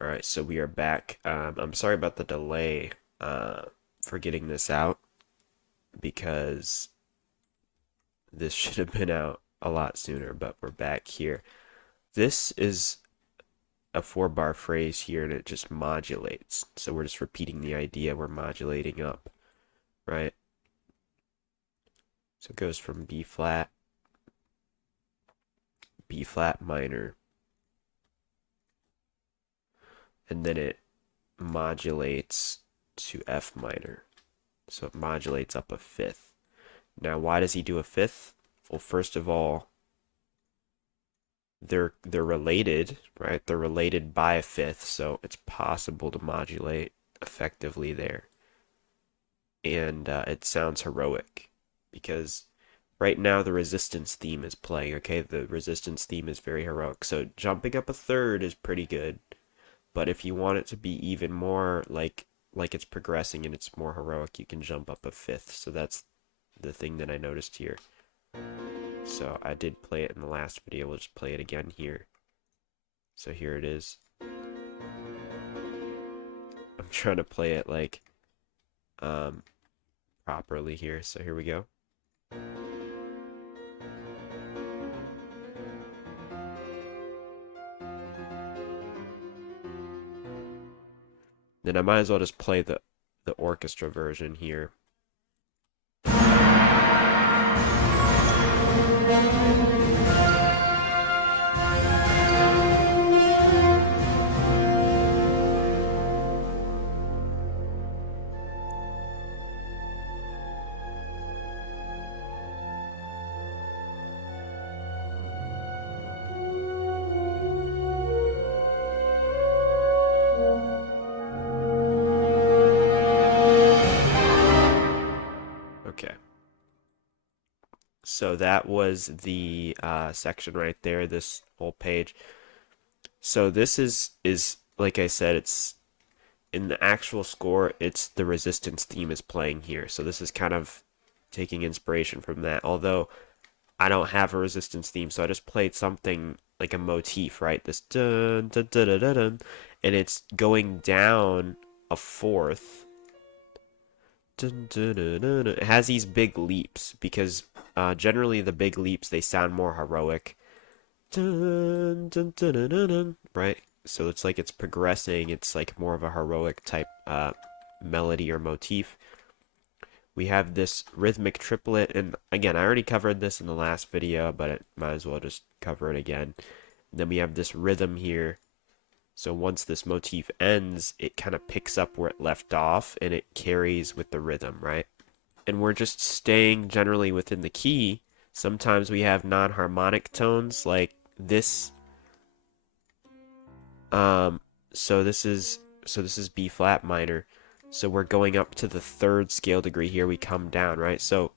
Alright, so we are back. I'm sorry about the delay for getting this out because this should have been out a lot sooner, but we're back here. This is a 4-bar phrase here and it just modulates. So we're just repeating the idea, we're modulating up, right? So it goes from B flat minor, and then it modulates to F minor. So it modulates up a fifth. Now, why does he do a fifth? Well, first of all, they're related, right? They're related by a fifth, so it's possible to modulate effectively there. And it sounds heroic because right now the resistance theme is playing, okay? The resistance theme is very heroic. So jumping up a third is pretty good. But if you want it to be even more like it's progressing and it's more heroic, you can jump up a fifth. So that's the thing that I noticed here. So I did play it in the last video. We'll just play it again here. So here it is. I'm trying to play it like properly here. So here we go. Then I might as well just play the orchestra version here. Okay. So that was the section right there, this whole page. So this is like I said, it's in the actual score, it's the resistance theme is playing here. So this is kind of taking inspiration from that. Although I don't have a resistance theme, so I just played something like a motif, right? This dun dun dun dun dun, dun and it's going down a fourth. Dun, dun, dun, dun, dun. It has these big leaps because generally the big leaps they sound more heroic. Dun, dun, dun, dun, dun, dun, right? So it's like it's progressing. It's like more of a heroic type melody or motif. We have this rhythmic triplet, and again, I already covered this in the last video, but I might as well just cover it again. And then we have this rhythm here. So once this motif ends, it kind of picks up where it left off, and it carries with the rhythm, right? And we're just staying generally within the key. Sometimes we have non-harmonic tones like this. So this is B flat minor. So we're going up to the third scale degree here. We come down, right? So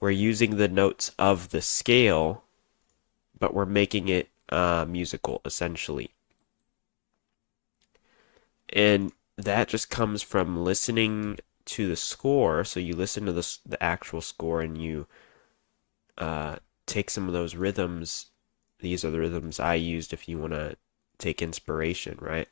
we're using the notes of the scale, but we're making it musical essentially. And that just comes from listening to the score. So you listen to the actual score and you take some of those rhythms. These are the rhythms I used if you want to take inspiration, right?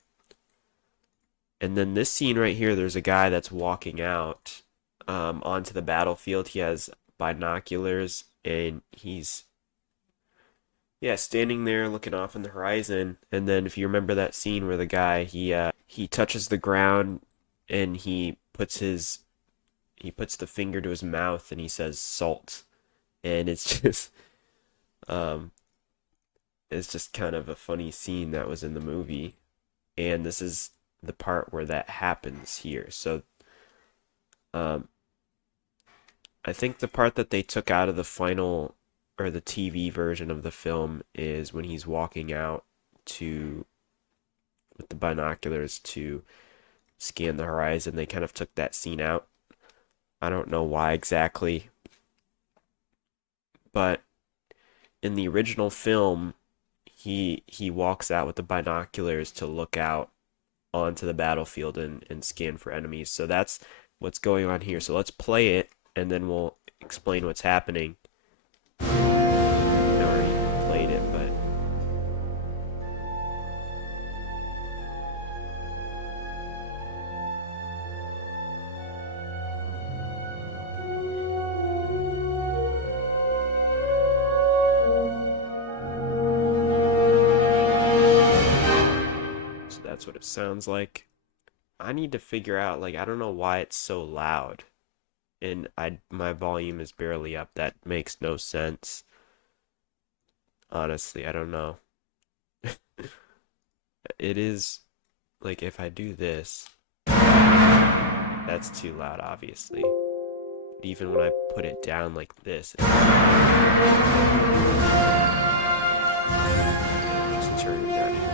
And then this scene right here, there's a guy that's walking out onto the battlefield. He has binoculars and he's standing there looking off on the horizon. And then if you remember that scene where the guy he touches the ground and he puts the finger to his mouth and he says salt. And it's just kind of a funny scene that was in the movie. And this is the part where that happens here. So I think the part that they took out of the final or the TV version of the film is when he's walking out to with the binoculars to Scan the Horizon. They kind of took that scene out. I don't know why exactly, but in the original film, he walks out with the binoculars to look out onto the battlefield and scan for enemies. So that's what's going on here. So let's play it and then we'll explain what's happening. I already played it, but so that's what it sounds like. I need to figure out, like, I don't know why it's so loud and I my volume is barely up. That makes no sense. Honestly, I don't know. It is like if I do this, that's too loud, obviously. But even when I put it down like this, just turn it down here.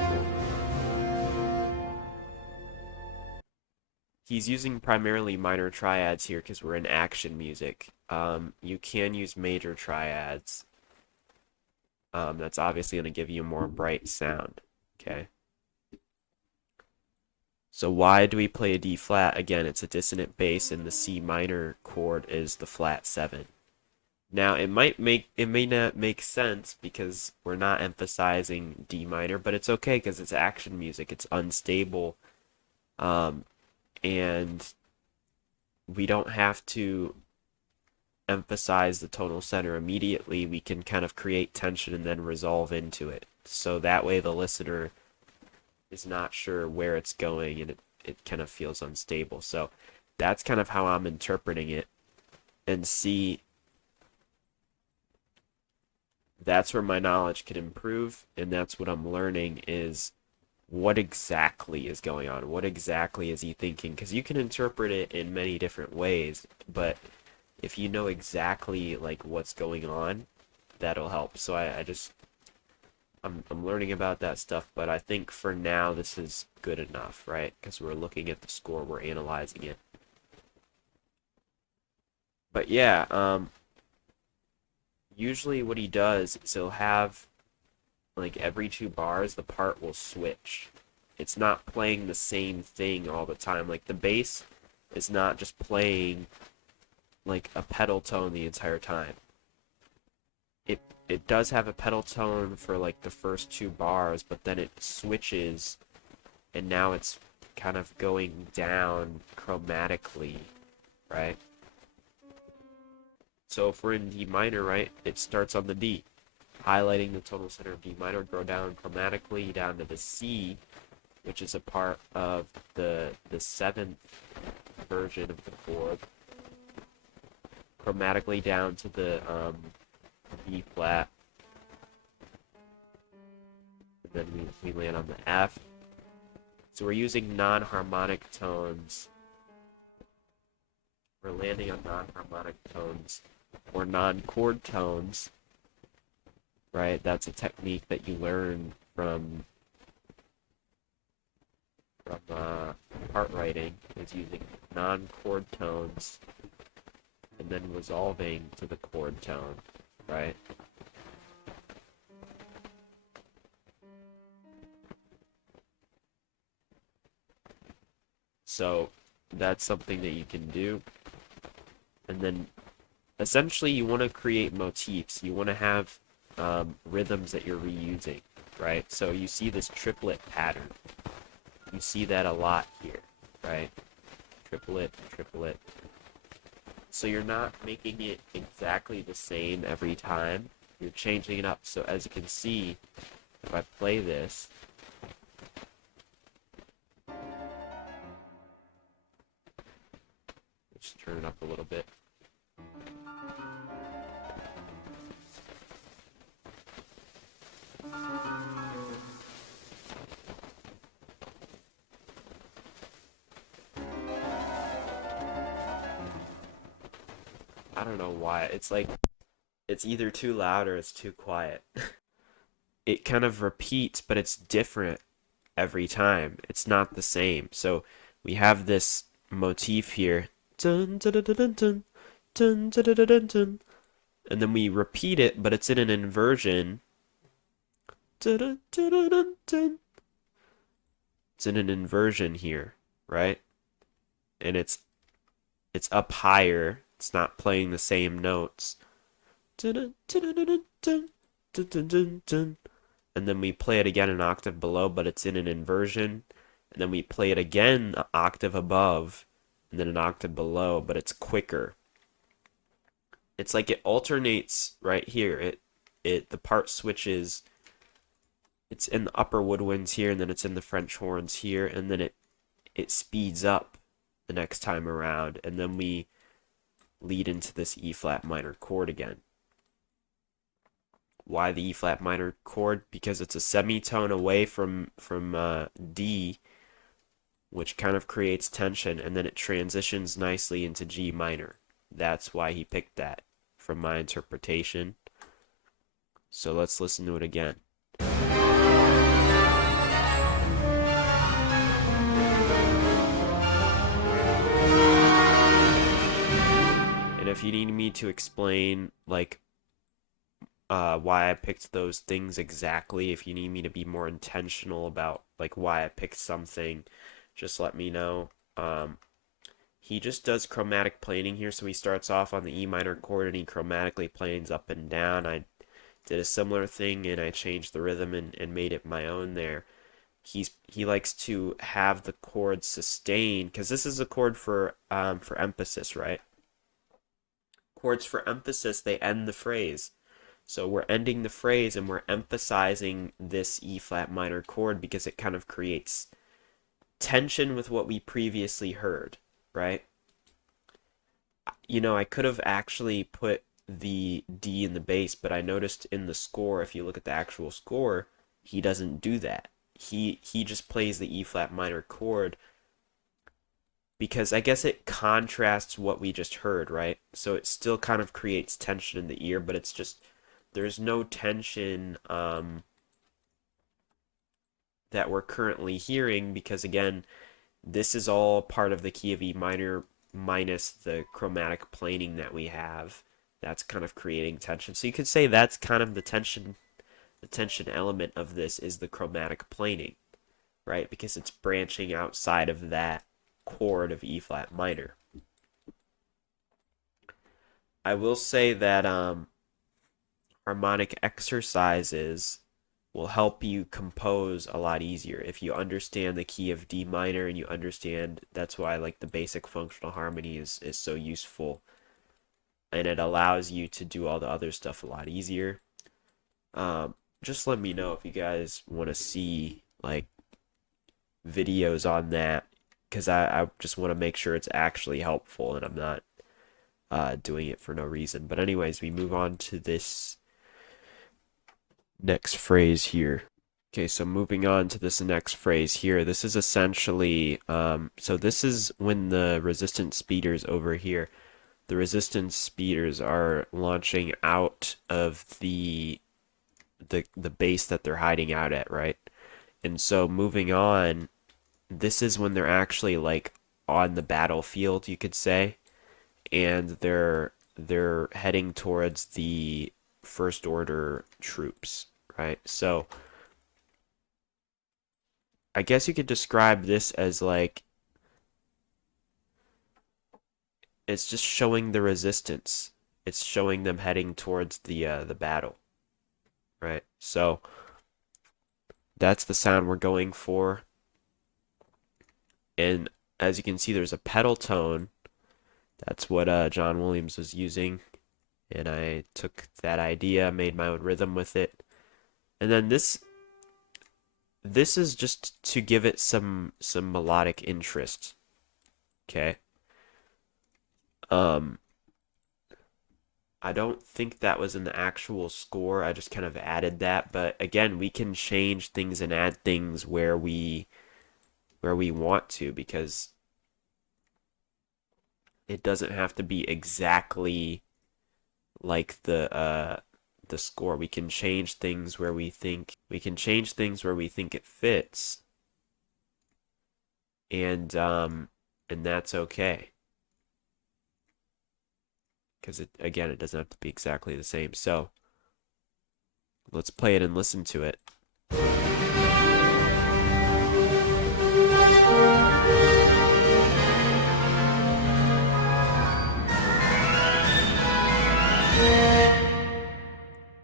He's using primarily minor triads here because we're in action music. You can use major triads. That's obviously going to give you a more bright sound. Okay. So why do we play a D flat? Again, it's a dissonant bass, and the C minor chord is the flat 7. Now it may not make sense because we're not emphasizing D minor, but it's okay because it's action music. It's unstable, and we don't have to emphasize the tonal center immediately. We can kind of create tension and then resolve into it. So that way the listener is not sure where it's going and it kind of feels unstable. So that's kind of how I'm interpreting it. And see, that's where my knowledge can improve, and that's what I'm learning is what exactly is going on. What exactly is he thinking? Because you can interpret it in many different ways, but if you know exactly like what's going on, that'll help. So I'm learning about that stuff, but I think for now this is good enough, right? Because we're looking at the score, we're analyzing it. But yeah, usually what he does is he'll have like every 2 bars the part will switch. It's not playing the same thing all the time. Like the bass is not just playing like a pedal tone the entire time. It does have a pedal tone for like the first 2 bars, but then it switches and now it's kind of going down chromatically, right? So if we're in D minor, right, it starts on the D, highlighting the tonal center of D minor, go down chromatically down to the C, which is a part of the 7th version of the chord, chromatically down to the B flat, and then we land on the F. So we're using non-harmonic tones. We're landing on non-harmonic tones or non-chord tones, right? That's a technique that you learn from part writing, is using non-chord tones and then resolving to the chord tone, right? So that's something that you can do. And then essentially you want to create motifs. You want to have rhythms that you're reusing, right? So you see this triplet pattern. You see that a lot here, right? Triplet, triplet. So you're not making it exactly the same every time. You're changing it up. So as you can see, if I play this, let's turn it up a little bit. I don't know why. It's like it's either too loud or it's too quiet. It kind of repeats, but it's different every time. It's not the same. So we have this motif here. Dun, dun, dun, dun, dun, dun, dun, dun, dun, dun, dun. And then we repeat it, but it's in an inversion. Dun, dun, dun, dun, dun, dun. It's in an inversion here, right? And it's up higher. It's not playing the same notes. Dun, dun, dun, dun, dun, dun, dun, dun, dun, dun. And then we play it again an octave below, but it's in an inversion. And then we play it again an octave above, and then an octave below, but it's quicker. It's like it alternates right here. The part switches. It's in the upper woodwinds here, and then it's in the French horns here, and then it speeds up the next time around, and then we lead into this E flat minor chord again. Why the E flat minor chord? Because it's a semitone away from D, which kind of creates tension, and then it transitions nicely into G minor. That's why he picked that from my interpretation. So let's listen to it again. And if you need me to explain like why I picked those things exactly, if you need me to be more intentional about like why I picked something, just let me know. He just does chromatic planing here, so he starts off on the E minor chord and he chromatically planes up and down. I did a similar thing and I changed the rhythm and made it my own there. He likes to have the chord sustain because this is a chord for emphasis, right? Chords for emphasis, they end the phrase. So we're ending the phrase and we're emphasizing this E flat minor chord because it kind of creates tension with what we previously heard, right? You know, I could have actually put the D in the bass, but I noticed in the score, if you look at the actual score, he doesn't do that. He just plays the E flat minor chord because I guess it contrasts what we just heard, right? So it still kind of creates tension in the ear, but it's just there's no tension that we're currently hearing because again, this is all part of the key of E minor minus the chromatic planing that we have. That's kind of creating tension. So you could say that's kind of the tension element of this is the chromatic planing, right? Because it's branching outside of that chord of E flat minor. I will say that harmonic exercises will help you compose a lot easier if you understand the key of D minor and you understand that's why like the basic functional harmony is so useful and it allows you to do all the other stuff a lot easier. Just let me know if you guys want to see like videos on that because I just want to make sure it's actually helpful and I'm not doing it for no reason. But anyways, we move on to this next phrase here. Okay, so moving on to this next phrase here. This is essentially, so this is when the resistance speeders over here, the resistance speeders are launching out of the base that they're hiding out at, right? And so moving on, this is when they're actually like on the battlefield, you could say, and they're heading towards the first order troops, right? So I guess you could describe this as like it's just showing the resistance. It's showing them heading towards the battle, right? So that's the sound we're going for. And as you can see, there's a pedal tone. That's what John Williams was using, and I took that idea, made my own rhythm with it, and then this is just to give it some melodic interest. Okay. Um, I don't think that was in the actual score. I just kind of added that, but again, we can change things and add things where we want to because it doesn't have to be exactly like the score. We can change things where we think it fits. and that's okay because it doesn't have to be exactly the same. So let's play it and listen to it.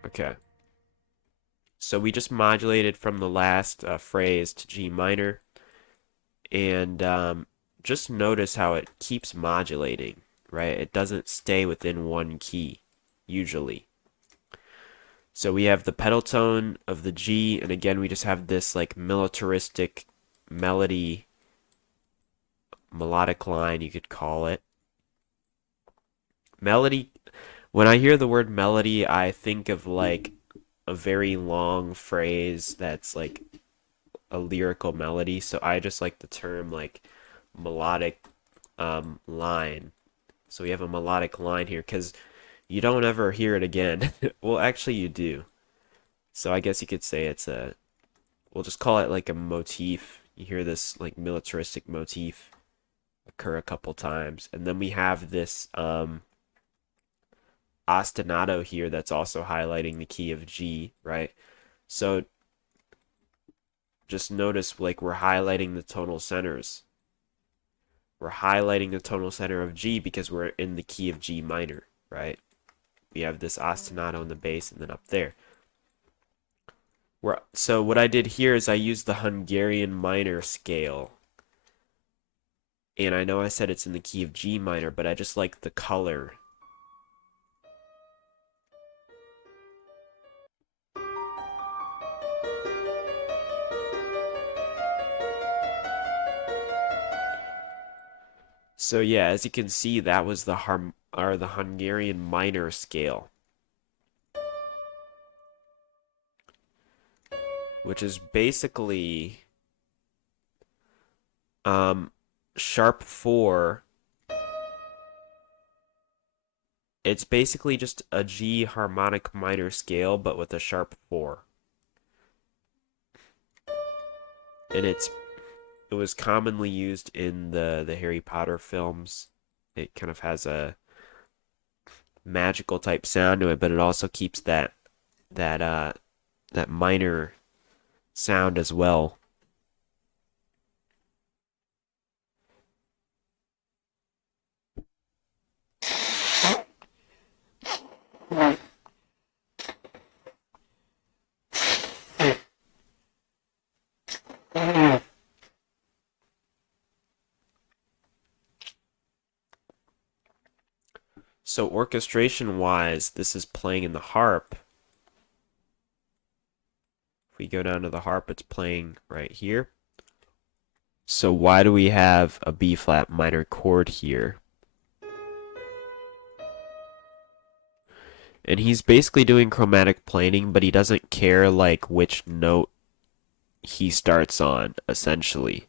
Okay. So we just modulated from the last phrase to G minor, and just notice how it keeps modulating, right? It doesn't stay within one key, usually. So we have the pedal tone of the G, and again, we just have this like militaristic melody, melodic line, you could call it. Melody, when I hear the word melody, I think of like a very long phrase that's like a lyrical melody. So I just like the term like melodic line. So we have a melodic line here because you don't ever hear it again. Well, actually, you do. So I guess you could say we'll just call it like a motif. You hear this like militaristic motif occur a couple times. And then we have this ostinato here that's also highlighting the key of G, right? So just notice like we're highlighting the tonal centers. We're highlighting the tonal center of G because we're in the key of G minor, right? We have this ostinato in the bass and then up there. So what I did here is I used the Hungarian minor scale. And I know I said it's in the key of G minor, but I just like the color. So yeah, as you can see, that was the Hungarian minor scale, which is basically sharp 4. It's basically just a G harmonic minor scale, but with a sharp 4. And it was commonly used in the Harry Potter films. It kind of has a magical type sound to it, but it also keeps that minor sound as well. So orchestration wise, this is playing in the harp. If we go down to the harp, it's playing right here. So why do we have a B flat minor chord here? And he's basically doing chromatic planing, but he doesn't care like which note he starts on, essentially.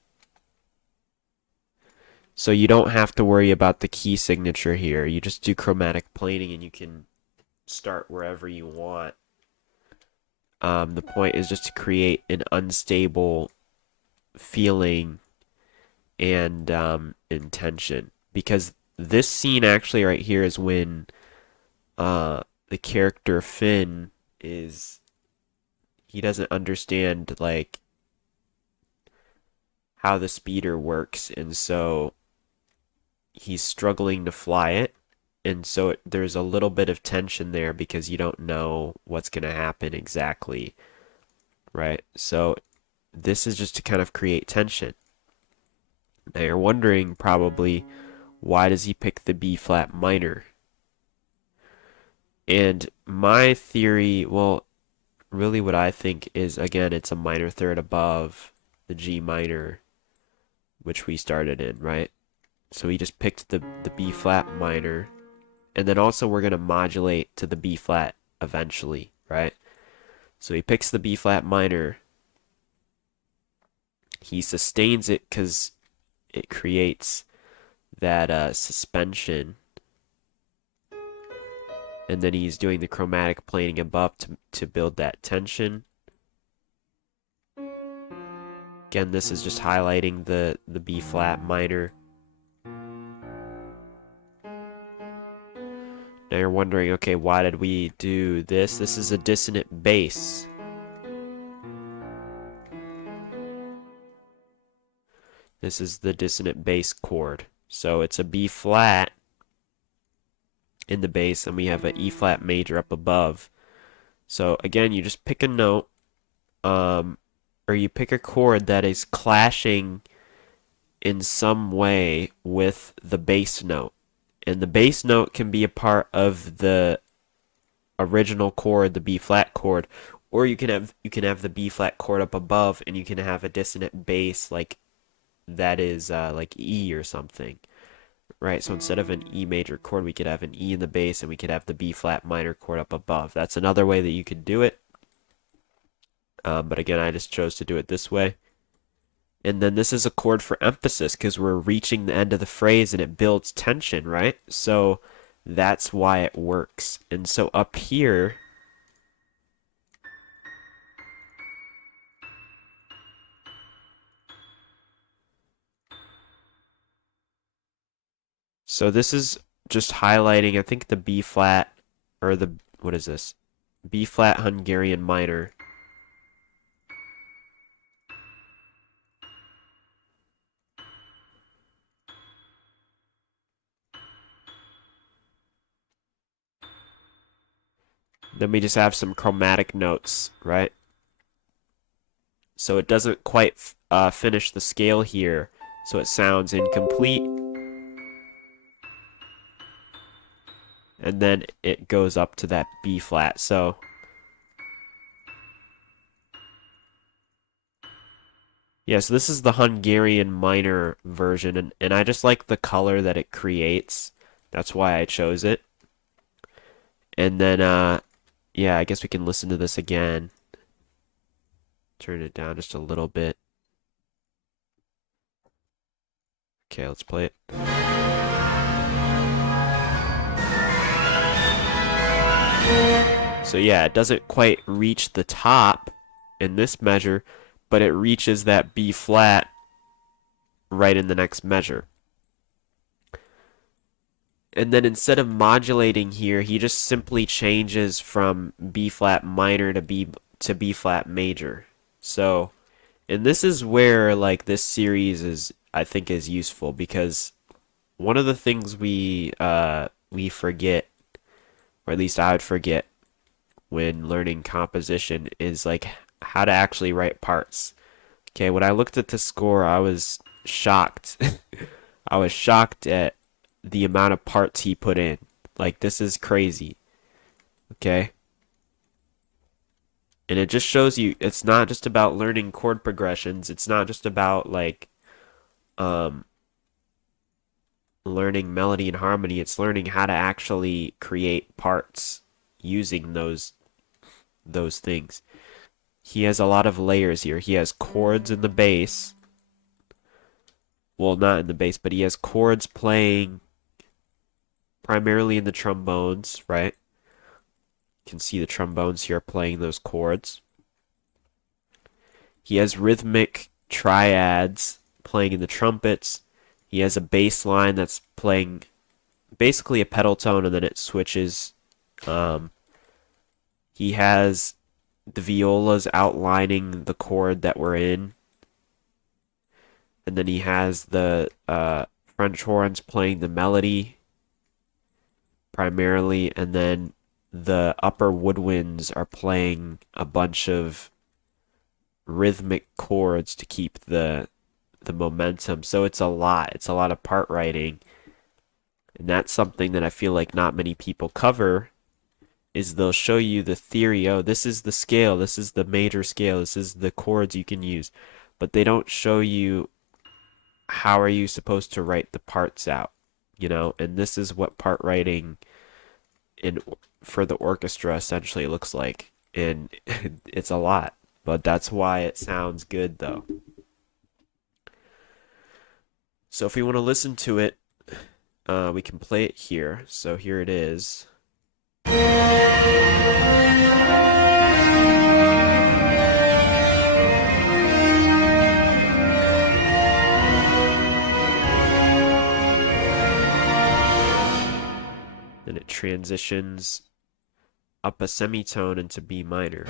So you don't have to worry about the key signature here. You just do chromatic planing and you can start wherever you want. The point is just to create an unstable feeling and intention. Because this scene actually right here is when the character Finn he doesn't understand like how the speeder works, and so he's struggling to fly it, and so there's a little bit of tension there because you don't know what's going to happen exactly, right? So this is just to kind of create tension. Now you're wondering probably, why does he pick the B flat minor? And my theory, well, really what I think is, again, it's a minor third above the G minor, which we started in, right? So he just picked the B flat minor, and then also we're going to modulate to the B flat eventually, right? So he picks the B flat minor, he sustains it because it creates that suspension, and then he's doing the chromatic planing above to build that tension. Again, this is just highlighting the B flat minor. Now you're wondering, okay, why did we do this? This is a dissonant bass. This is the dissonant bass chord. So it's a B flat in the bass, and we have an E flat major up above. So again, you just pick a note, or you pick a chord that is clashing in some way with the bass note. And the bass note can be a part of the original chord, the B flat chord, or you can have the B flat chord up above, and you can have a dissonant bass like that is like E or something. Right, so instead of an E major chord, we could have an E in the bass, and we could have the B flat minor chord up above. That's another way that you could do it. But again, I just chose to do it this way. And then this is a chord for emphasis because we're reaching the end of the phrase and it builds tension, right? So that's why it works. And so up here, so this is just highlighting, I think, the B flat, or the, what is this? B flat Hungarian minor. Then we just have some chromatic notes, right? So it doesn't quite finish the scale here, so it sounds incomplete. And then it goes up to that B flat. So yeah, so this is the Hungarian minor version, and I just like the color that it creates. That's why I chose it. And then yeah, I guess we can listen to this again. Turn it down just a little bit. Okay, let's play it. So yeah, it doesn't quite reach the top in this measure, but it reaches that B flat right in the next measure. And then instead of modulating here, he just simply changes from B flat minor to B flat major. So, and this is where like this series is, I think, is useful, because one of the things we forget, or at least I would forget when learning composition, is like how to actually write parts. Okay, when I looked at the score, I was shocked. I was shocked at the amount of parts he put in. Like, this is crazy. Okay? And it just shows you it's not just about learning chord progressions. It's not just about like learning melody and harmony. It's learning how to actually create parts using those things. He has a lot of layers here. He has chords in the bass. Well, not in the bass, but he has chords playing primarily in the trombones, right? You can see the trombones here playing those chords. He has rhythmic triads playing in the trumpets. He has a bass line that's playing basically a pedal tone, and then it switches. He has the violas outlining the chord that we're in. And then he has the French horns playing the melody primarily, and then the upper woodwinds are playing a bunch of rhythmic chords to keep the momentum. So it's a lot. It's a lot of part writing. And that's something that I feel like not many people cover, is they'll show you the theory. Oh, this is the scale. This is the major scale. This is the chords you can use. But they don't show you how are you supposed to write the parts out, you know? And this is what part writing for the orchestra essentially looks like. And it's a lot, but that's why it sounds good though. So if we want to listen to it, we can play it here. So here it is. transitions up a semitone into B minor.